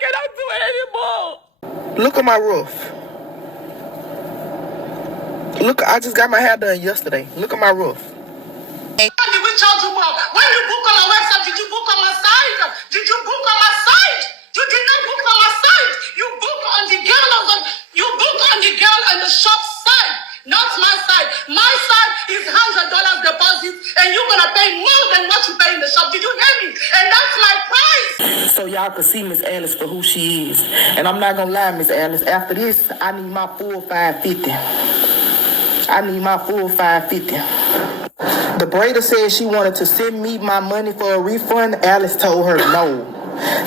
cannot do it anymore. Look at my roof. Look, I just got my hair done yesterday. Look at my roof. When did we charge you more? When you book on my website, did you book on my site? Did you book on my site? You did not book on my site. You book on the girl on the shop site, not my site. My site is $100 deposit, and you're gonna pay more than what you pay in the shop. Did you hear me? And that's my price. So y'all can see Miss Alice for who she is. And I'm not gonna lie, Miss Alice, after this, I need my full 550. I need my full 550. The braider said she wanted to send me my money for a refund. Alice told her no.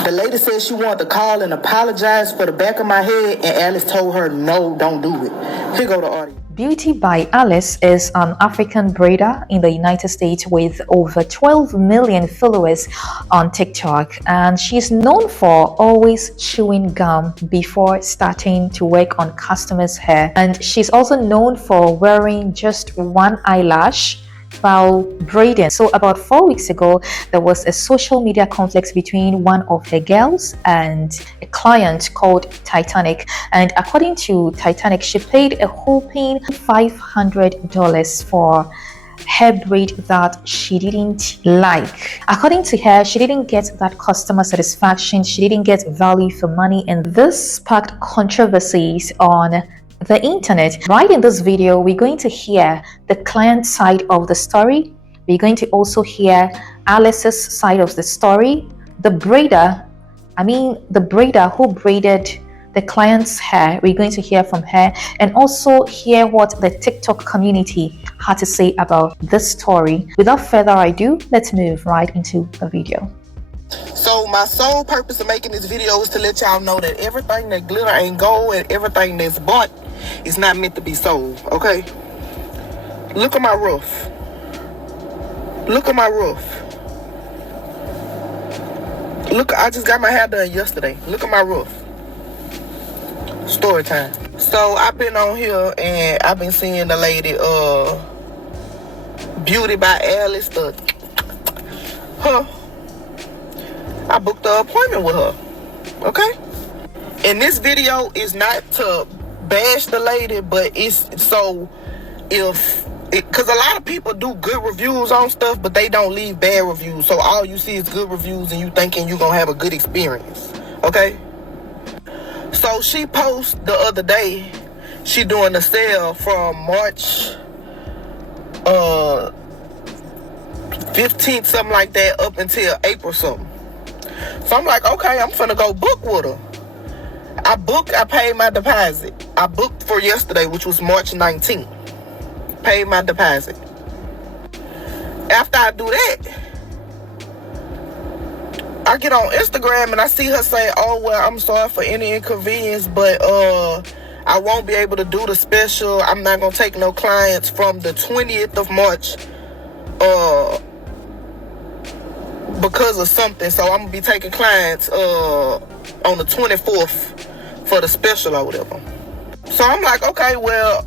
The lady said she wanted to call and apologize for the back of my head, and Alice told her no, don't do it. Here go the audio. Beauty by Alice is an African braider in the United States with over 12 million followers on TikTok, and she's known for always chewing gum before starting to work on customers' hair. And she's also known for wearing just one eyelash while braiding. So about 4 weeks ago, there was a social media conflict between one of her girls and a client called Titanic. And according to Titanic, she paid a whopping $500 for hair braid that she didn't like. According to her, she didn't get that customer satisfaction, she didn't get value for money, and this sparked controversies on the internet. Right in this video, we're going to hear the client side of the story. We're going to also hear Alice's side of the story. The braider who braided the client's hair, we're going to hear from her, and also hear what the TikTok community had to say about this story. Without further ado, let's move right into the video. So my sole purpose of making this video is to let y'all know that everything that glitter ain't gold and everything that's bought is not meant to be sold, okay? Look at my roof. Look at my roof. Look, I just got my hair done yesterday. Look at my roof. Story time. So I've been on here and I've been seeing the lady, Beauty by Alice, I booked an appointment with her, okay? And this video is not to bash the lady, but it's so because a lot of people do good reviews on stuff, but they don't leave bad reviews. So all you see is good reviews and you thinking you're going to have a good experience, okay? So she posted the other day, she doing a sale from March 15th, something like that, up until April something. So I'm like, okay, I'm finna go book with her. I paid my deposit. I booked for yesterday, which was March 19th. Paid my deposit. After I do that, I get on Instagram and I see her say, oh, well, I'm sorry for any inconvenience, but I won't be able to do the special. I'm not gonna take no clients from the 20th of March because of something. So I'm gonna be taking clients on the 24th for the special or whatever. So I'm like, okay, well,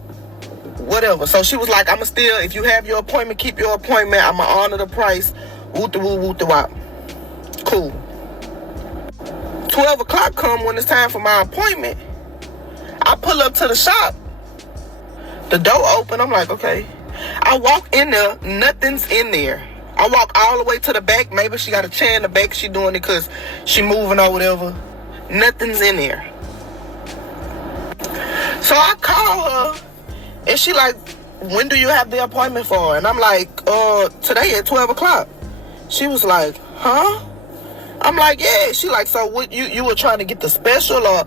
whatever. So she was like, I'ma still, if you have your appointment, keep your appointment. I'ma honor the price. Woo-the-woo-woo-the-wop. Cool. 12 o'clock come when it's time for my appointment. I pull up to the shop. The door open. I'm like, okay. I walk in there. Nothing's in there. I walk all the way to the back. Maybe she got a chair in the back. She doing it because she moving or whatever. Nothing's in there. So I call her. And she like, when do you have the appointment for? And I'm like, today at 12 o'clock. She was like, huh? I'm like, yeah. She like, so what, you were trying to get the special, or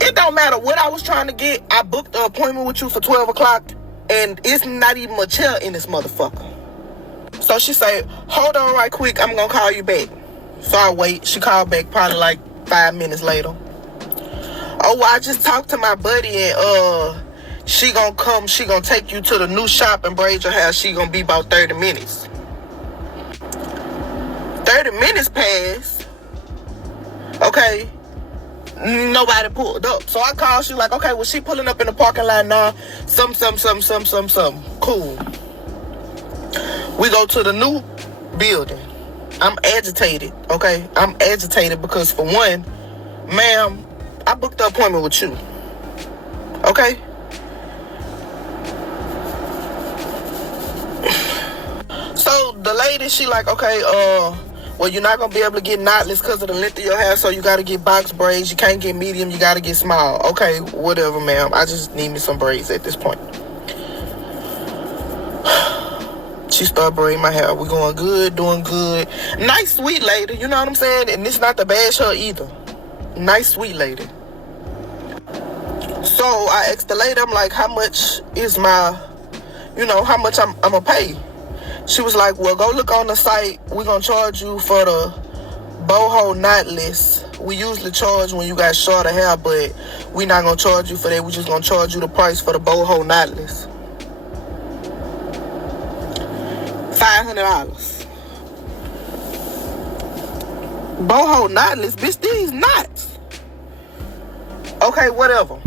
it don't matter what I was trying to get. I booked the appointment with you for 12 o'clock and it's not even a chair in this motherfucker. So she say, hold on right quick, I'm gonna call you back. So I wait. She called back probably like 5 minutes later. Oh, well, I just talked to my buddy and she gonna come, she gonna take you to the new shop and braid your hair. She gonna be about 30 minutes. 30 minutes passed. Okay. Nobody pulled up. So I called, she like, okay, well, she pulling up in the parking lot now. Some. Cool. We go to the new building. I'm agitated, okay? I'm agitated because, for one, ma'am, I booked the appointment with you. Okay? So the lady, she like, okay, well, you're not gonna be able to get knotless because of the length of your hair, so you gotta get box braids. You can't get medium, you gotta get small. Okay, whatever, ma'am. I just need me some braids at this point. She started braiding my hair. We going good, doing good. Nice, sweet lady, you know what I'm saying? And it's not to bash her either. Nice, sweet lady. So I asked the lady, I'm like, how much is my, how much I'm gonna pay? She was like, well, go look on the site. We're gonna charge you for the boho knotless. We usually charge when you got shorter hair, but we're not gonna charge you for that. We're just gonna charge you the price for the boho knotless. $500. Boho knotless, bitch, these knots. Okay, whatever.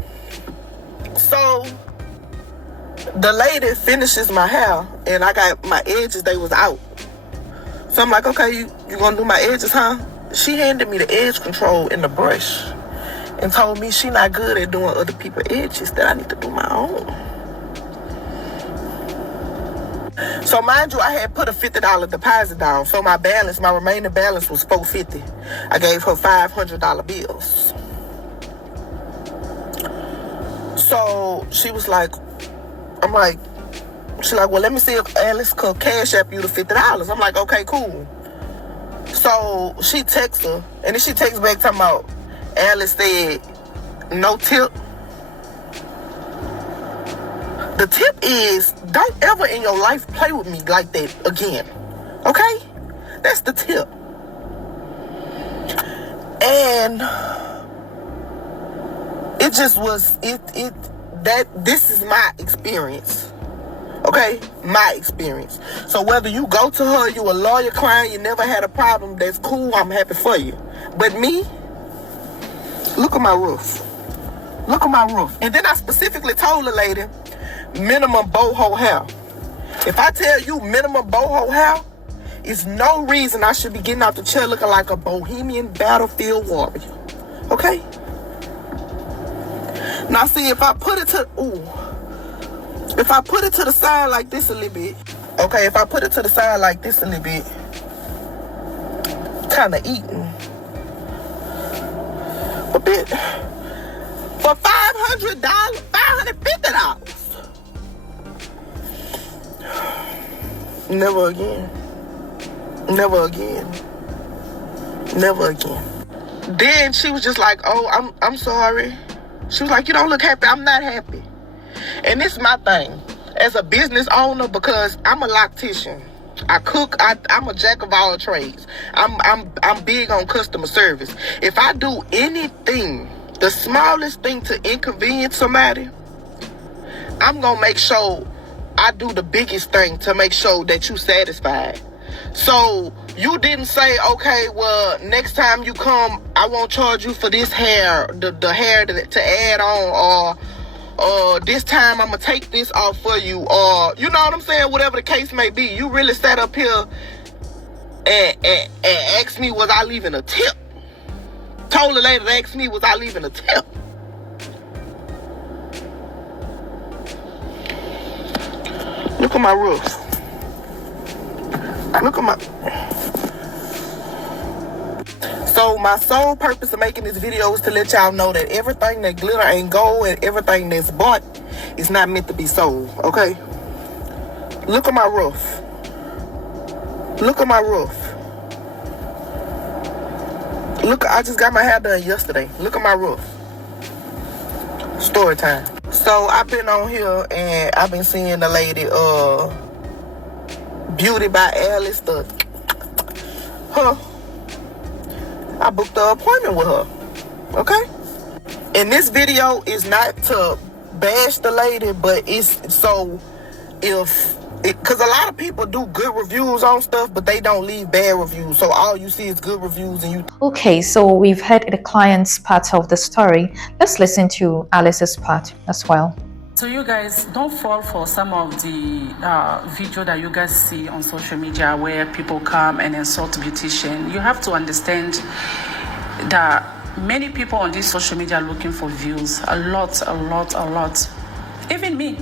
So the lady finishes my hair, and I got my edges, they was out. So I'm like, okay, you gonna do my edges, huh? She handed me the edge control and the brush and told me she not good at doing other people's edges, that I need to do my own. So mind you, I had put a $50 deposit down. So my remaining balance was $450. I gave her $500 bills. So she was like, she's like, well, let me see if Alice could cash app you the $50. I'm like, okay, cool. So she texts her, and then she texts back talking about, Alice said, no tip. The tip is, don't ever in your life play with me like that again. Okay? That's the tip. And it just was, this is my experience. Okay? My experience. So whether you go to her, you a lawyer client, you never had a problem, that's cool, I'm happy for you. But me, look at my roof. Look at my roof. And then I specifically told the lady, minimum boho hair. If I tell you minimum boho hair, it's no reason I should be getting out the chair looking like a bohemian battlefield warrior. Okay? Now see, if I put it to the side like this a little bit, okay, if I put it to the side like this a little bit, kind of eating a bit, for $500, $550. Never again. Never again. Never again. Then she was just like, oh, I'm sorry. She was like, you don't look happy. I'm not happy. And this is my thing. As a business owner, because I'm a loctician. I cook, I'm a jack of all trades. I'm big on customer service. If I do anything, the smallest thing to inconvenience somebody, I'm gonna make sure I do the biggest thing to make sure that you satisfied. So you didn't say, okay, well, next time you come, I won't charge you for this hair, the hair to add on, or this time I'm gonna take this off for you, or you know what I'm saying, whatever the case may be. You really sat up here and asked me, was I leaving a tip? Told the lady to ask me, was I leaving a tip? Look at my roof. Look at my... So my sole purpose of making this video is to let y'all know that everything that glitter ain't gold and everything that's bought is not meant to be sold, okay? Look at my roof. Look at my roof. Look, I just got my hair done yesterday. Look at my roof. Story time. So I've been on here and I've been seeing the lady, Beauty by Alice, I booked an appointment with her, okay? And this video is not to bash the lady, but it's so because a lot of people do good reviews on stuff, but they don't leave bad reviews. So all you see is good reviews and you... Okay, so we've heard the client's part of the story. Let's listen to Alice's part as well. So you guys, don't fall for some of the video that you guys see on social media where people come and insult beautician. You have to understand that Many people on this social media are looking for views. A lot. Even me.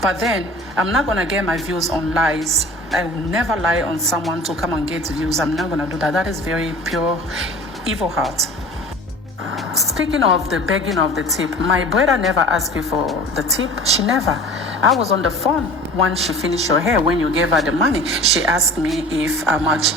But then, I'm not going to get my views on lies. I will never lie on someone to come and get views. I'm not going to do that. That is very pure evil heart. Speaking of the begging of the tip, my brother never asked you for the tip. She never. I was on the phone when she finished your hair. When you gave her the money, she asked me if how much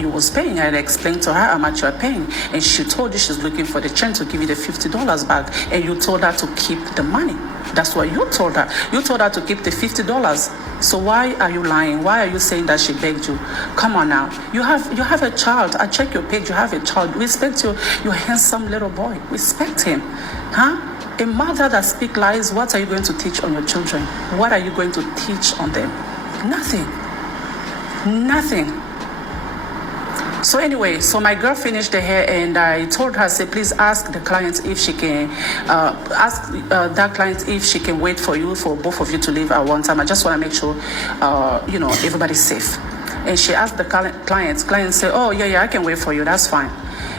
you was paying. I explained to her how much you are paying, and she told you she's looking for the chain to give you the $50 back, and you told her to keep the money. That's what you told her. You told her to keep the $50. So why are you lying? Why are you saying that she begged you? Come on now. You have a child. I check your page. You have a child. Respect your handsome little boy. Respect him. Huh? A mother that speaks lies, what are you going to teach on your children? What are you going to teach on them? Nothing. So anyway, so my girl finished the hair, and I told her, say, please ask the client if she can, that client if she can wait for you, for both of you to leave at one time. I just want to make sure, everybody's safe. And she asked the client said, oh, yeah, I can wait for you. That's fine.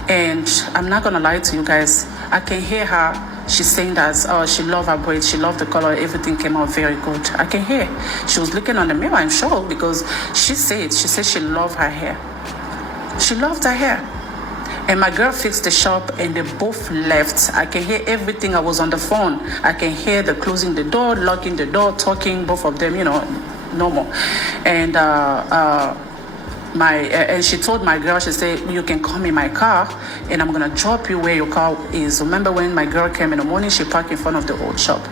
And I'm not going to lie to you guys. I can hear her. She's saying that she loved her braids, she loved the color, everything came out very good. I can hear. She was looking on the mirror, I'm sure, because she said she loved her hair. She loved her hair. And my girl fixed the shop, and they both left. I can hear everything. I was on the phone. I can hear the closing the door, locking the door, talking, both of them, normal. And and she told my girl, she said, you can come in my car and I'm gonna drop you where your car is. Remember when my girl came in the morning, she parked in front of the old shop.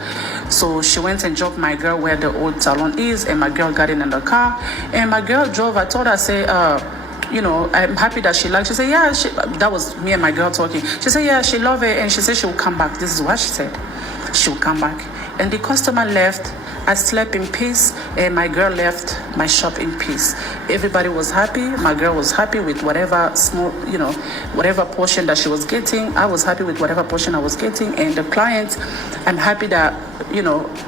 So she went and dropped my girl where the old salon is, and my girl got in the car, and my girl drove. I told her, say, I'm happy that she liked. She said, yeah, that was me and my girl talking. She said, yeah, she loved it, and she said she will come back. This is what she said. She will come back. And the customer left. I slept in peace, and my girl left my shop in peace. Everybody was happy. My girl was happy with whatever small, whatever portion that she was getting. I was happy with whatever portion I was getting. And the client, I'm happy that,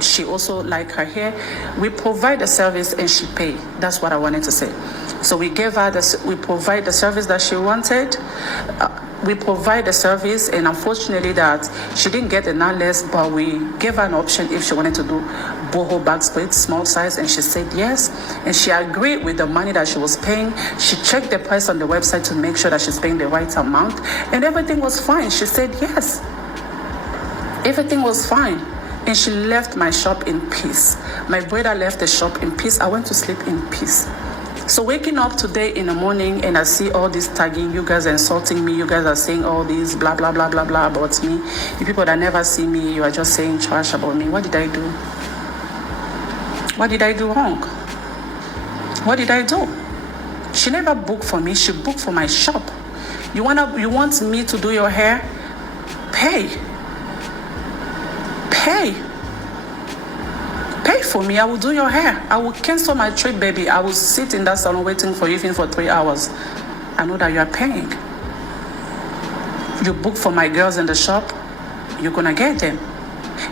she also liked her hair. We provide the service and she pay. That's what I wanted to say. So we gave her we provide the service that she wanted. We provide the service, and unfortunately that she didn't get the nonetheless, but we gave her an option if she wanted to do boho back split, small size, and she said yes. And she agreed with the money that she was paying. She checked the price on the website to make sure that she's paying the right amount, and everything was fine. She said yes. Everything was fine. And she left my shop in peace. My brother left the shop in peace. I went to sleep in peace. So waking up today in the morning and I see all this tagging, you guys are insulting me, you guys are saying all this blah, blah, blah, blah, blah about me. You people that never see me, you are just saying trash about me. What did I do? What did I do wrong? What did I do? She never booked for me, she booked for my shop. You want me to do your hair? Pay for me. I will do your hair. I will cancel my trip, baby. I will sit in that salon waiting for you even for 3 hours. I know that you are paying. You book for my girls in the shop, you're gonna get them.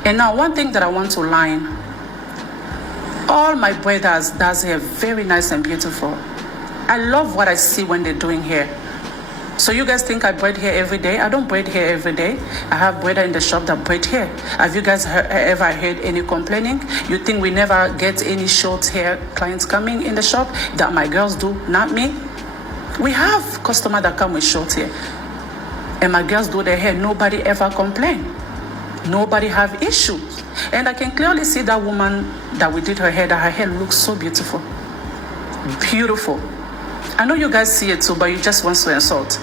And now one thing that I want to line, all my brothers does hair very nice and beautiful. I love what I see when they're doing hair. So you guys think I braid hair every day? I don't braid hair every day. I have braider in the shop that braid hair. Have you guys ever heard any complaining? You think we never get any short hair clients coming in the shop that my girls do, not me? We have customers that come with short hair. And my girls do their hair. Nobody ever complain. Nobody have issues. And I can clearly see that woman that we did her hair, that her hair looks so beautiful. Beautiful. I know you guys see it too, but you just want to insult.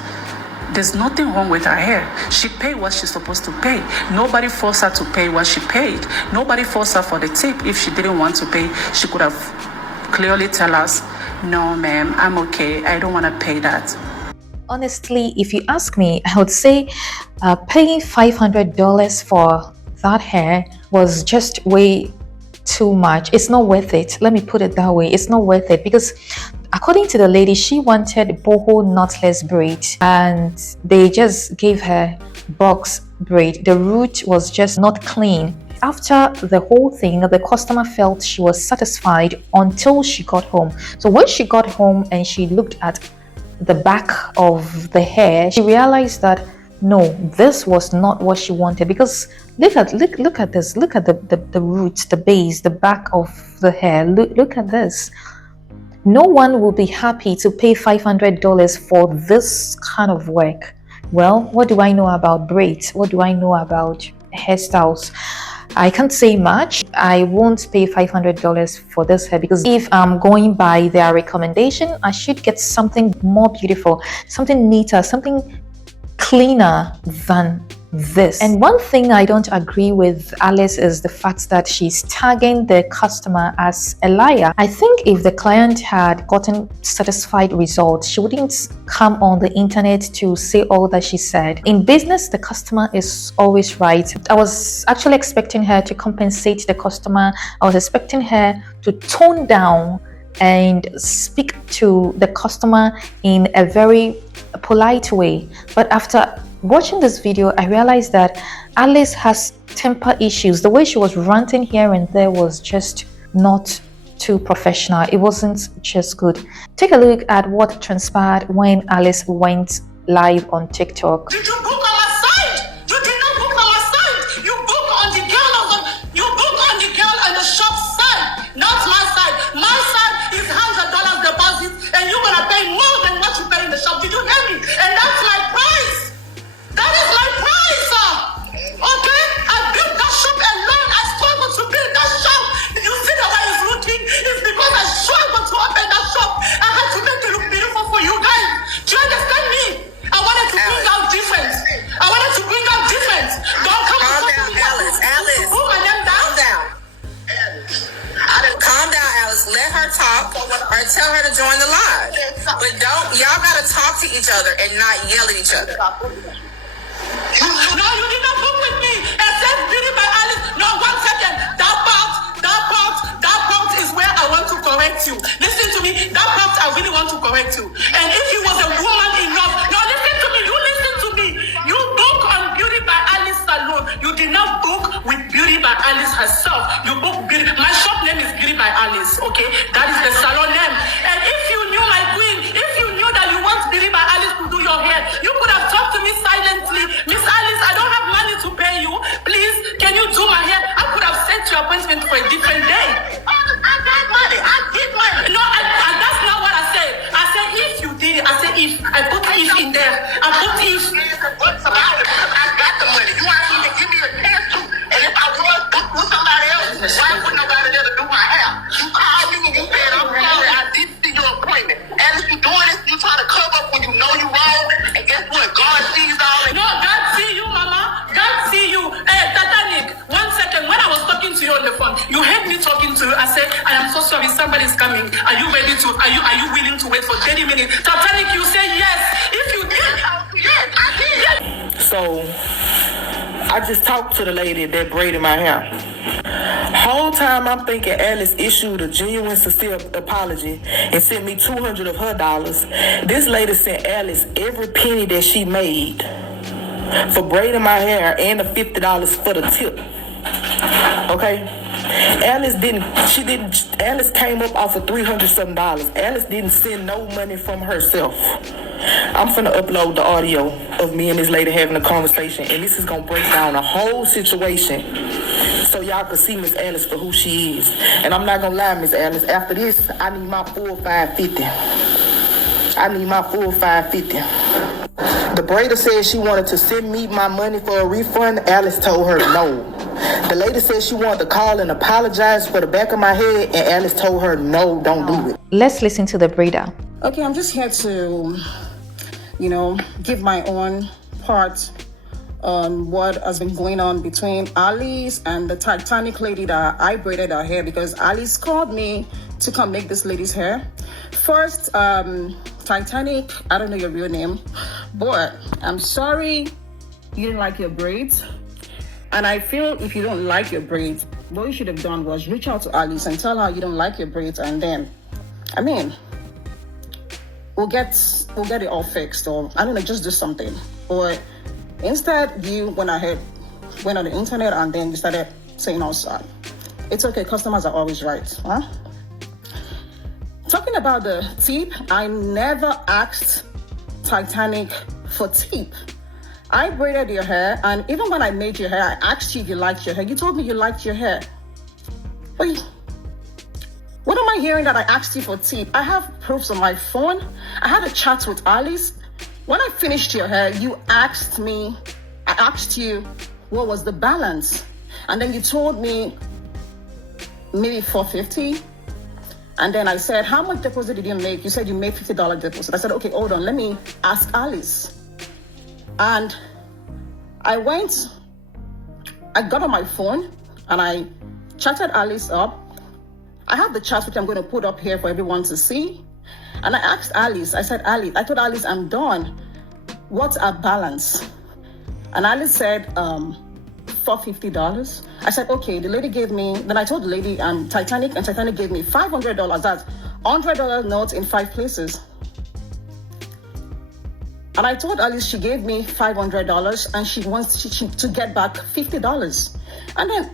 There's nothing wrong with her hair. She paid what she's supposed to pay. Nobody forced her to pay what she paid. Nobody forced her for the tip. If she didn't want to pay, she could have clearly tell us, no, ma'am, I'm okay. I don't want to pay that. Honestly, if you ask me, I would say paying $500 for that hair was just way too much. It's not worth it. Let me put it that way. It's not worth it because according to the lady, she wanted boho knotless braid and they just gave her box braid. The root was just not clean. After the whole thing, the customer felt she was satisfied until she got home. So when she got home and she looked at the back of the hair, she realized that no, this was not what she wanted, because look at this, look at the roots, the base, the back of the hair. Look at this. No one will be happy to pay $500 for this kind of work. Well, what do I know about braids? What do I know about hairstyles? I can't say much. I won't pay $500 for this hair, because if I'm going by their recommendation, I should get something more beautiful, something neater, something cleaner than this. And one thing I don't agree with Alice is the fact that she's tagging the customer as a liar. I think if the client had gotten satisfied results, she wouldn't come on the internet to say all that she said. In business, the customer is always right. I was actually expecting her to compensate the customer. I was expecting her to tone down and speak to the customer in a very polite way. But after watching this video, I realized that Alice has temper issues. The way she was ranting here and there was just not too professional. It wasn't just good. Take a look at what transpired when Alice went live on TikTok. Did you book on my site? You did not book on my site. You book on the girl on the shop site, not my site. My site is $100 deposit, and you're gonna pay more than what you pay in the shop. Did you hear me? And that's my price. That is my price, sir. Okay? I built that shop alone. I struggled to build that shop. You see the way it's looking? It's because I struggled to open that shop. I had to make it look beautiful for you guys. Do you understand me? I wanted to bring out difference. Don't come Calm to down, Alice. Alice. put my name down. Calm down. Calm down, Alice. Let her talk or tell her to join the live. But y'all gotta talk to each other and not yell at each other. No, you did not book with me. It says Beauty by Alice. No, 1 second. That part is where I want to correct you. Listen to me. That part I really want to correct you. And if you was a woman enough, no, listen to me. You listen to me. You book on Beauty by Alice salon. You did not book with Beauty by Alice herself. You book Beauty. My shop name is Beauty by Alice. Okay, that is the salon name. And if you knew my queen, if you knew that you want Beauty by Alice to do your hair, you could have talked to me silently. Miss Alice, I don't have money to pay you. Please, can you do my hair? I could have set your appointment for a different day. I got money. I did money. No, and that's not what I said. I said if you did it. I said if. I put if in there. I put if. What's about it? I got the money. You want me to give me a chance to? And if I was booked with somebody else, why would nobody there to do my hair? You called me and you said, I'm sorry, I did see your appointment. Alice, you doing this, you trying to cover up when you know you're wrong. And guess what? God sees all that. No, God see you, mama. God see you. Hey, Titanic, 1 second. When I was talking to you on the phone, you heard me talking to you. I said, I am so sorry, somebody's coming. Are you ready to, are you willing to wait for 30 minutes? Titanic, you say yes. If you did, yes, I did. Yes. So I just talked to the lady that braided my hair. Whole time I'm thinking Alice issued a genuine, sincere apology and sent me $200 of her dollars. This lady sent Alice every penny that she made for braiding my hair and the $50 for the tip. Okay? Alice came up off of $300 something. Alice didn't send no money from herself. I'm finna upload the audio of me and this lady having a conversation, and this is gonna break down the whole situation so y'all can see Miss Alice for who she is. And I'm not gonna lie, Miss Alice, after this, I need my full $550. The braider said she wanted to send me my money for a refund. Alice told her no. The lady said she wanted to call and apologize for the back of my head, and Alice told her no, don't do it. Let's listen to the braider. Okay, I'm just here to, give my own part on what has been going on between Alice and the Titanic lady that I braided her hair, because Alice called me to come make this lady's hair. First, Titanic, I don't know your real name, but I'm sorry you didn't like your braids. And I feel if you don't like your braids, what you should have done was reach out to Alice and tell her you don't like your braids, and then, we'll get it all fixed, or I don't know, just do something. Or instead, you went on the internet and then you started saying all sorry. It's okay, customers are always right, huh? Talking about the tip, I never asked Titanic for tip. I braided your hair, and even when I made your hair, I asked you if you liked your hair. You told me you liked your hair. But what am I hearing that I asked you for tip? I have proofs on my phone. I had a chat with Alice. When I finished your hair, I asked you what was the balance. And then you told me maybe $450. And then I said, how much deposit did you make? You said you made $50 deposit. I said, okay, hold on, let me ask Alice. And I got on my phone and I chatted Alice up. I have the chat which I'm going to put up here for everyone to see. And I asked Alice, I told Alice, I'm done. What's our balance? And Alice said, $450. I said, okay, the lady gave me, then I told the lady, Titanic, and Titanic gave me $500. That's $100 notes in 5 places. And I told Alice she gave me $500 and she wants to get back $50. And then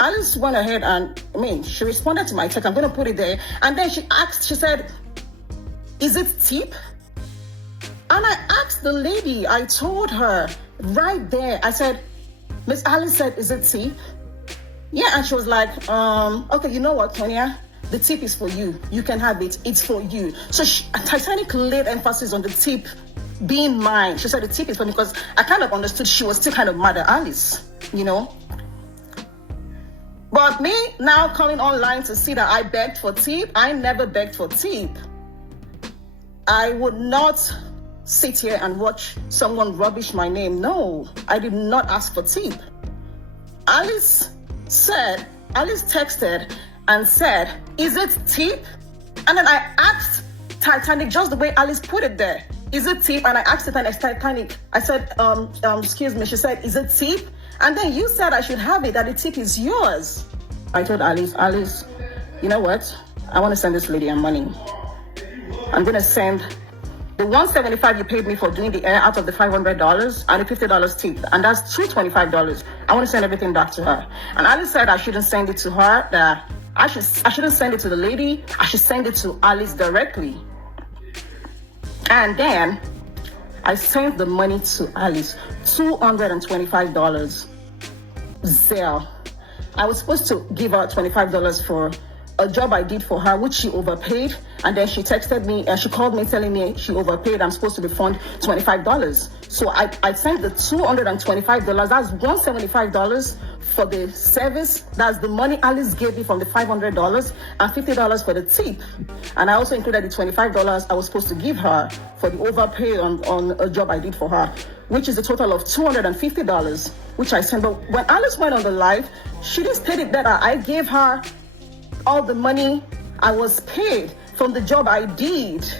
Alice went ahead and, she responded to my text. I'm going to put it there. And then she said, is it tip? And I asked the lady, I told her right there, I said, Miss Alice said, is it tip? Yeah, and she was like, okay, you know what, Tonya? The tip is for you. You can have it. It's for you. So Titanic laid emphasis on the tip being mine. She said the tip is for me because I kind of understood she was still kind of mad at Alice, But me now coming online to see that I begged for tip, I never begged for tip. I would not sit here and watch someone rubbish my name. No, I did not ask for tip. Alice texted and said, is it tip? And then I asked Titanic just the way Alice put it there. Is it tip? And I asked Titanic, I said, excuse me. She said, is it tip? And then you said I should have it, that the tip is yours. I told Alice, you know what? I want to send this lady money. I'm going to send the $175 you paid me for doing the hair out of the $500 and the $50 tip. And that's $225. I want to send everything back to her. And Alice said I shouldn't send it to her, that I shouldn't send it to the lady. I should send it to Alice directly. And then I sent the money to Alice, $225, Zelle. I was supposed to give her $25 for a job I did for her, which she overpaid. And then she texted me and she called me telling me she overpaid. I'm supposed to refund $25. So I sent the $225. That's $175 for the service. That's the money Alice gave me from the $500 and $50 for the tip. And I also included the $25 I was supposed to give her for the overpay on a job I did for her, which is a total of $250, which I sent. But when Alice went on the live, she didn't state it better. I gave her all the money I was paid from the job I did.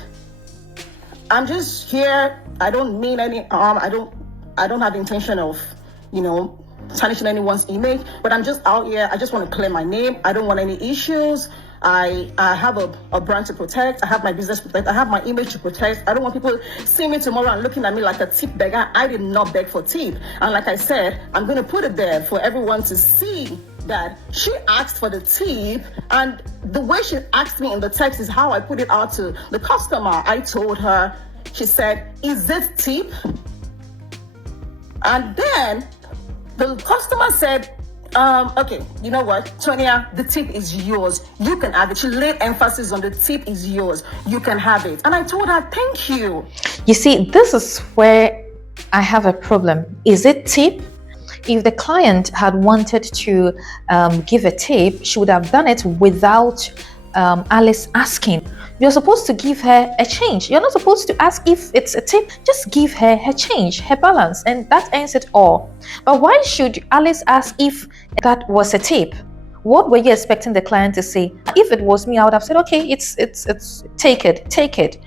I'm just here. I don't mean any harm. I don't have intention of, tarnishing anyone's image, but I'm just out here. I just want to clear my name. I don't want any issues. I have a brand to protect. I have my business to protect. I have my image to protect. I don't want people seeing me tomorrow and looking at me like a tip beggar. I did not beg for tip. And like I said, I'm going to put it there for everyone to see that she asked for the tip, and the way she asked me in the text is how I put it out to the customer. I told her, she said, is it tip? And then the customer said, okay, you know what, Tonya, the tip is yours. You can have it. She laid emphasis on the tip is yours. You can have it. And I told her, thank you. You see, this is where I have a problem. Is it tip? If the client had wanted to give a tip, she would have done it without Alice asking. You're supposed to give her a change. You're not supposed to ask if it's a tip. Just give her her change, her balance, and that ends it all. But why should Alice ask if that was a tip? What were you expecting the client to say? If it was me, I would have said, okay, it's take it.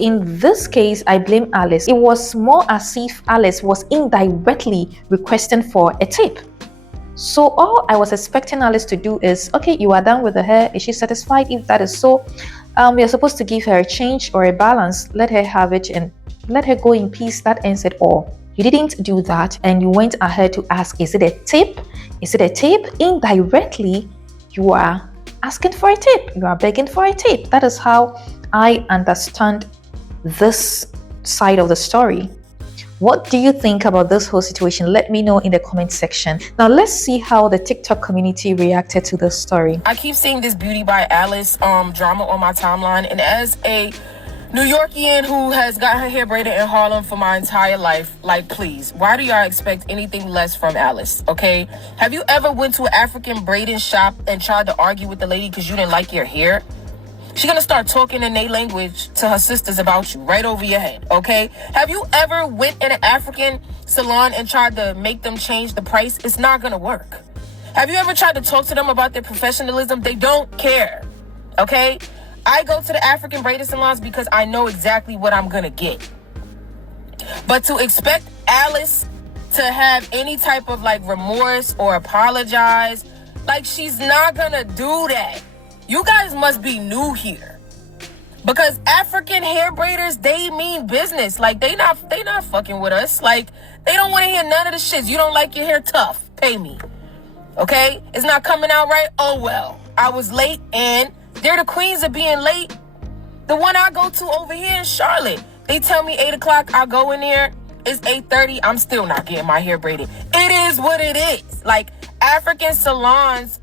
In this case, I blame Alice. It was more as if Alice was indirectly requesting for a tip. So all I was expecting Alice to do is, okay, you are done with the hair. Is she satisfied? If that is so, you're supposed to give her a change or a balance. Let her have it and let her go in peace. That ends it all. You didn't do that, and you went ahead to ask, is it a tip? Is it a tip? Indirectly, you are asking for a tip. You are begging for a tip. That is how I understand this side of the story. What do you think about this whole situation? Let me know in the comment section. Now let's see how the TikTok community reacted to this story. I keep seeing this Beauty by Alice drama on my timeline, and as a New Yorkian who has got her hair braided in Harlem for my entire life, like, please, why do y'all expect anything less from Alice, okay? Have you ever went to an African braiding shop and tried to argue with the lady because you didn't like your hair? She's gonna start talking in their language to her sisters about you right over your head, okay? Have you ever went in an African salon and tried to make them change the price? It's not gonna work. Have you ever tried to talk to them about their professionalism? They don't care, okay? I go to the African braiding salons because I know exactly what I'm gonna get. But to expect Alice to have any type of like remorse or apologize, like, she's not gonna do that. You guys must be new here. Because African hair braiders, they mean business. Like, they not fucking with us. Like, they don't want to hear none of the shit. You don't like your hair? Tough. Pay me. Okay? It's not coming out right? Oh well. I was late, and they're the queens of being late. The one I go to over here in Charlotte, they tell me 8 o'clock, I go in there, it's 8:30, I'm still not getting my hair braided. It is what it is. Like, African salons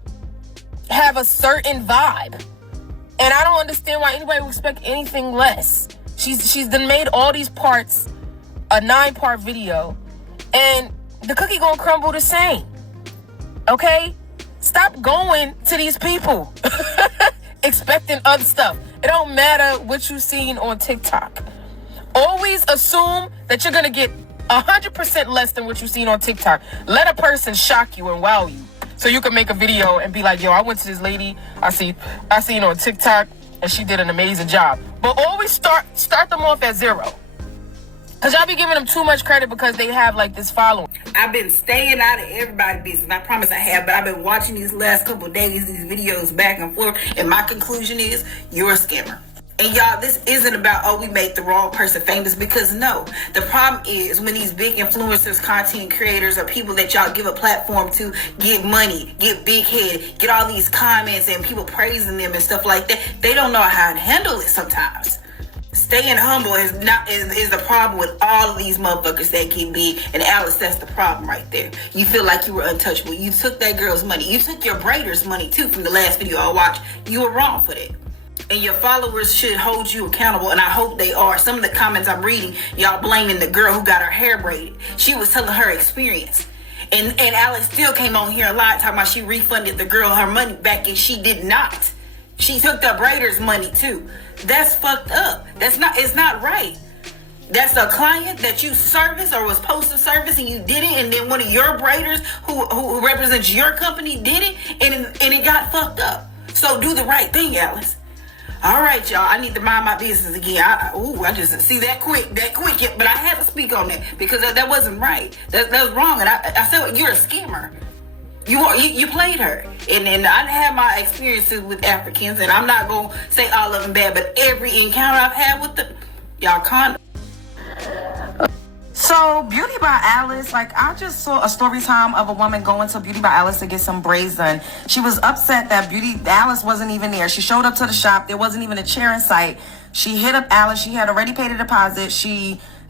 have a certain vibe. And I don't understand why anybody would expect anything less. She's done made all these parts, a 9-part video, and the cookie gonna crumble the same. Okay? Stop going to these people expecting other stuff. It don't matter what you've seen on TikTok. Always assume that you're gonna get 100% less than what you've seen on TikTok. Let a person shock you and wow you, so you can make a video and be like, yo, I went to this lady, I seen on TikTok, and she did an amazing job. But always start them off at 0. Because y'all be giving them too much credit because they have like this following. I've been staying out of everybody's business. I promise I have, but I've been watching these last couple of days, these videos back and forth, and my conclusion is, you're a scammer. And y'all, this isn't about, oh, we made the wrong person famous, because no. The problem is when these big influencers, content creators, or people that y'all give a platform to get money, get big head, get all these comments and people praising them and stuff like that, they don't know how to handle it sometimes. Staying humble is the problem with all of these motherfuckers that get big. And Alice, that's the problem right there. You feel like you were untouchable. You took that girl's money. You took your braider's money too from the last video I watched. You were wrong for that. And your followers should hold you accountable, and I hope they are. Some of the comments I'm reading, y'all blaming the girl who got her hair braided. She was telling her experience. And Alex still came on here a lot talking about she refunded the girl her money back, and she did not. She took the braider's money too. That's fucked up. It's not right. That's a client that you service or was supposed to service, and you did it, and then one of your braiders who represents your company did it, and it got fucked up. So do the right thing, Alice. All right, y'all. I need to mind my business again. I just see that quick. But I had to speak on that because that wasn't right. That was wrong. And I said, you're a scammer. You played her. And I had my experiences with Africans, and I'm not going to say all of them bad, but every encounter I've had with them, y'all con. So, Beauty by Alice, like, I just saw a story time of a woman going to Beauty by Alice to get some braids done. She was upset that Alice wasn't even there. She showed up to the shop. There wasn't even a chair in sight. She hit up Alice. She had already paid a deposit.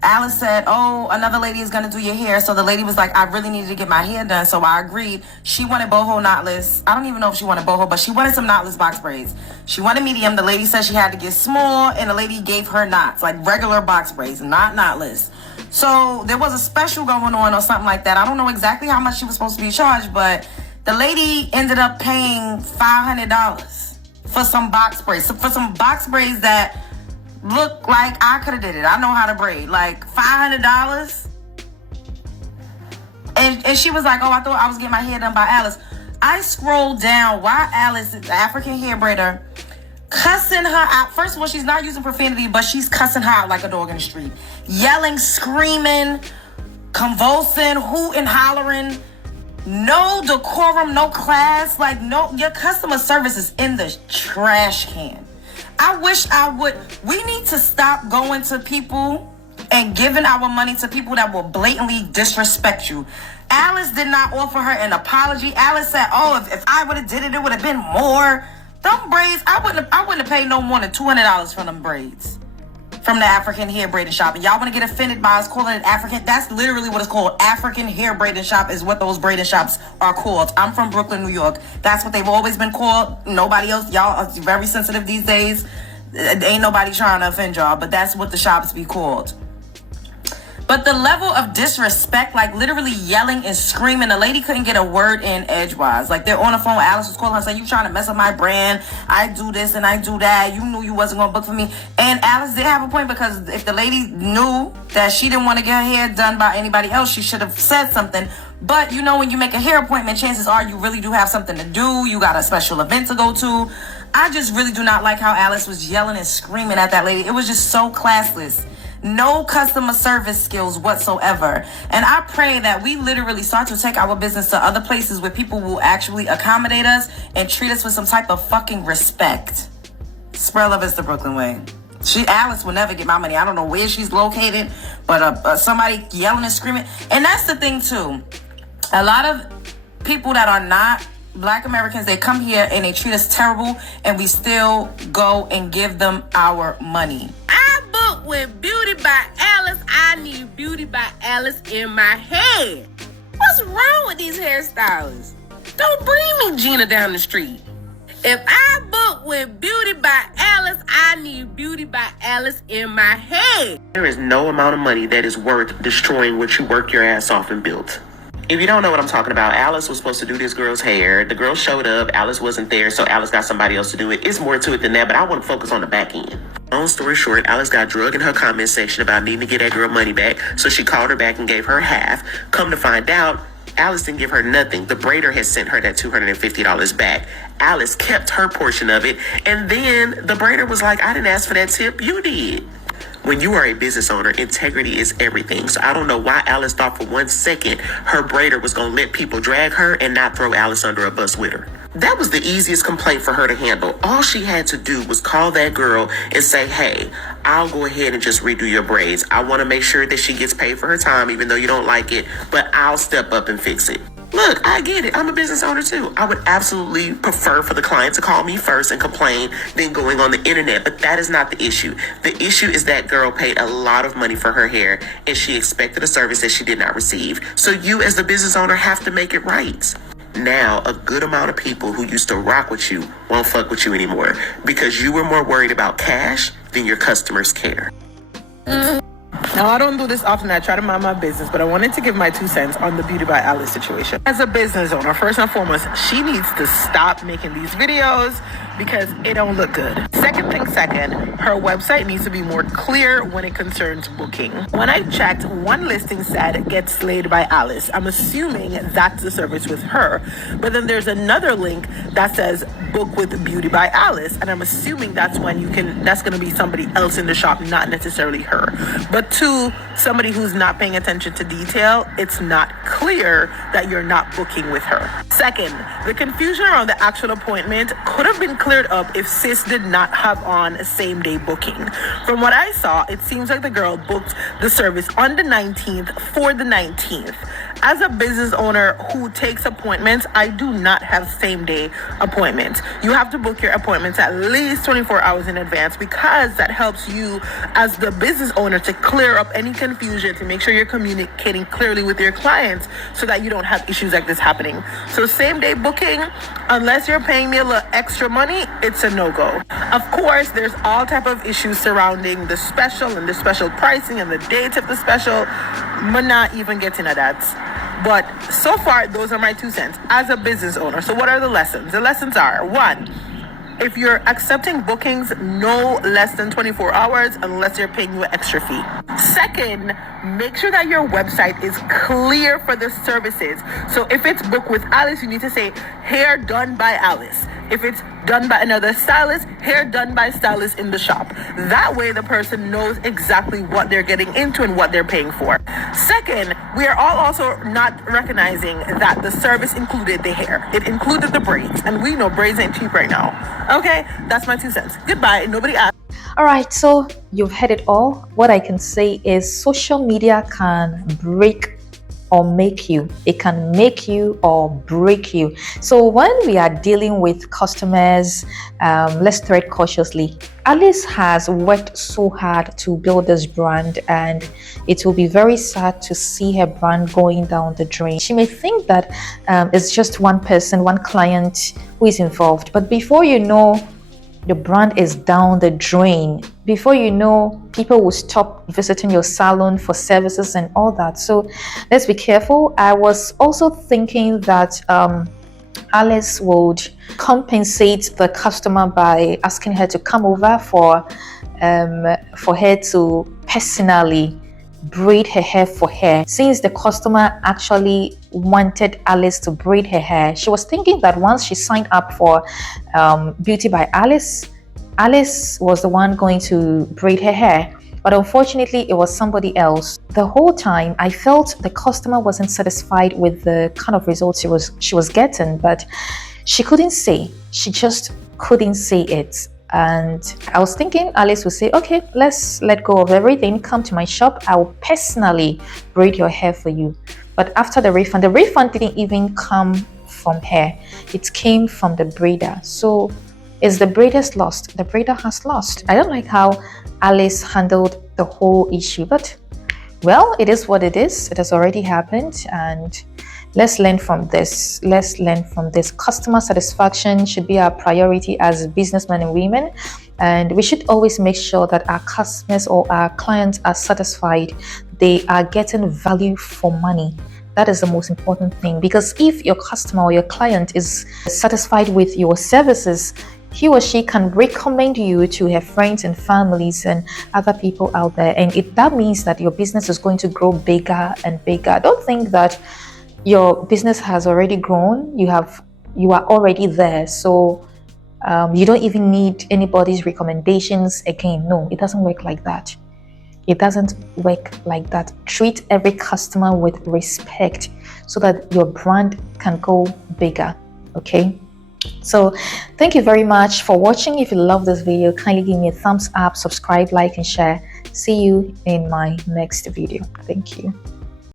Alice said, oh, another lady is going to do your hair. So the lady was like, I really needed to get my hair done. So I agreed. She wanted boho knotless. I don't even know if she wanted boho, but she wanted some knotless box braids. She wanted medium. The lady said she had to get small, and the lady gave her knots, like regular box braids, not knotless. So there was a special going on or something like that. I don't know exactly how much she was supposed to be charged, but the lady ended up paying $500 for some box braids. For some box braids that look like I could have did it. I know how to braid. Like $500. And she was like, oh, I thought I was getting my hair done by Alice. I scrolled down why Alice, the African hair braider, cussing her out. First of all, she's not using profanity, but she's cussing her out like a dog in the street. Yelling, screaming, convulsing, hooting, hollering. No decorum, no class. Like, no, your customer service is in the trash can. I wish we need to stop going to people and giving our money to people that will blatantly disrespect you. Alice did not offer her an apology. Alice said, oh, if I would have did it, it would have been more. Them braids, I wouldn't have paid no more than $200 for them braids. from the African hair braiding shop. And y'all want to get offended by us calling it African? That's literally what it's called. African hair braiding shop is what those braiding shops are called. I'm from Brooklyn, New York. That's what they've always been called. Nobody else. Y'all are very sensitive these days. Ain't nobody trying to offend y'all, but that's what the shops be called. But the level of disrespect, like literally yelling and screaming, the lady couldn't get a word in edgewise. Like they're on the phone, Alice was calling her saying, you trying to mess up my brand, I do this and I do that, you knew you wasn't gonna book for me. And Alice did have a point, because if the lady knew that she didn't want to get her hair done by anybody else, she should have said something. But you know, when you make a hair appointment, chances are you really do have something to do, you got a special event to go to. I just really do not like how Alice was yelling and screaming at that lady. It was just so classless. No customer service skills whatsoever. And I pray that we literally start to take our business to other places where people will actually accommodate us and treat us with some type of fucking respect. Spread love is the Brooklyn way. Alice will never get my money. I don't know where she's located, but somebody yelling and screaming. And that's the thing too. A lot of people that are not Black Americans, they come here and they treat us terrible, and we still go and give them our money. I book with Beauty by Alice. I need Beauty by Alice in my head. What's wrong with these hairstylists? Don't bring me Gina down the street. If I book with Beauty by Alice, I need Beauty by Alice in my head. There is no amount of money that is worth destroying what you work your ass off and built. If you don't know what I'm talking about, Alice was supposed to do this girl's hair. The girl showed up, Alice wasn't there, so Alice got somebody else to do it. It's more to it than that, but I want to focus on the back end. Long story short, Alice got drugged in her comment section about needing to get that girl money back, so she called her back and gave her half. Come to find out, Alice didn't give her nothing. The braider had sent her that $250 back. Alice kept her portion of it, and then the braider was like, I didn't ask for that tip, you did. When you are a business owner, integrity is everything. So I don't know why Alice thought for 1 second her braider was going to let people drag her and not throw Alice under a bus with her. That was the easiest complaint for her to handle. All she had to do was call that girl and say, hey, I'll go ahead and just redo your braids. I want to make sure that she gets paid for her time, even though you don't like it, but I'll step up and fix it. Look, I get it. I'm a business owner too. I would absolutely prefer for the client to call me first and complain than going on the internet, but that is not the issue. The issue is that girl paid a lot of money for her hair and she expected a service that she did not receive. So you as the business owner have to make it right. Now, a good amount of people who used to rock with you won't fuck with you anymore because you were more worried about cash than your customers care. Now, I don't do this often. I try to mind my business, but I wanted to give my 2 cents on the Beauty by Alice situation. As a business owner, first and foremost, she needs to stop making these videos because it don't look good. Second, her website needs to be more clear when it concerns booking. When I checked, one listing said get slayed by Alice. I'm assuming that's the service with her. But then there's another link that says book with Beauty by Alice, and I'm assuming that's going to be somebody else in the shop, not necessarily her. But to somebody who's not paying attention to detail, it's not clear that you're not booking with her. Second, the confusion around the actual appointment could have been cleared up if sis did not have on same day booking. From what I saw, it seems like the girl booked the service on the 19th for the 19th. As a business owner who takes appointments, I do not have same day appointments. You have to book your appointments at least 24 hours in advance because that helps you as the business owner to clear up any confusion, to make sure you're communicating clearly with your clients so that you don't have issues like this happening. So same day booking, unless you're paying me a little extra money, it's a no-go. Of course, there's all type of issues surrounding the special and the special pricing and the dates of the special. I'm not even getting at that. But so far, those are my 2 cents as a business owner. So what are the lessons? The lessons are, 1, if you're accepting bookings, no less than 24 hours unless they're paying you an extra fee. Second, make sure that your website is clear for the services. So if it's booked with Alice, you need to say hair done by Alice. If it's done by another stylist, hair done by stylist in the shop. That way the person knows exactly what they're getting into and what they're paying for. Second, we are all also not recognizing that the service included the hair. It included the braids, and we know braids ain't cheap right now. Okay, that's my 2 cents. Goodbye. Nobody asked. Alright, so you've heard it all. What I can say is social media can break or make you. It can make you or break you. So when we are dealing with customers, let's tread cautiously. Alice has worked so hard to build this brand, and it will be very sad to see her brand going down the drain. She may think that it's just one person, one client who is involved, but before you know, the brand is down the drain. Before you know, people will stop visiting your salon for services and all that. So let's be careful. I was also thinking that Alice would compensate the customer by asking her to come over for her to personally braid her hair for her. Since the customer actually wanted Alice to braid her hair, she was thinking that once she signed up for Beauty by Alice, Alice was the one going to braid her hair. But unfortunately, it was somebody else. The whole time, I felt the customer wasn't satisfied with the kind of results she was getting, but she couldn't say. She just couldn't say it. And I was thinking Alice would say, okay, let's let go of everything. Come to my shop. I will personally braid your hair for you. But after the refund didn't even come from her. It came from the braider. So is the braider's lost? The braider has lost. I don't like how Alice handled the whole issue, but well, it is what it is. It has already happened, and let's learn from this. Customer satisfaction should be our priority as businessmen and women, and we should always make sure that our customers or our clients are satisfied. They are getting value for money. That is the most important thing, because if your customer or your client is satisfied with your services, he or she can recommend you to her friends and families and other people out there, and that means that your business is going to grow bigger and bigger. Don't think that your business has already grown. You are already there, so you don't even need anybody's recommendations again. No, it doesn't work like that. It doesn't work like that. Treat every customer with respect so that your brand can go bigger. Okay. So thank you very much for watching. If you love this video, kindly give me a thumbs up, subscribe, like, and share. See you in my next video. Thank you.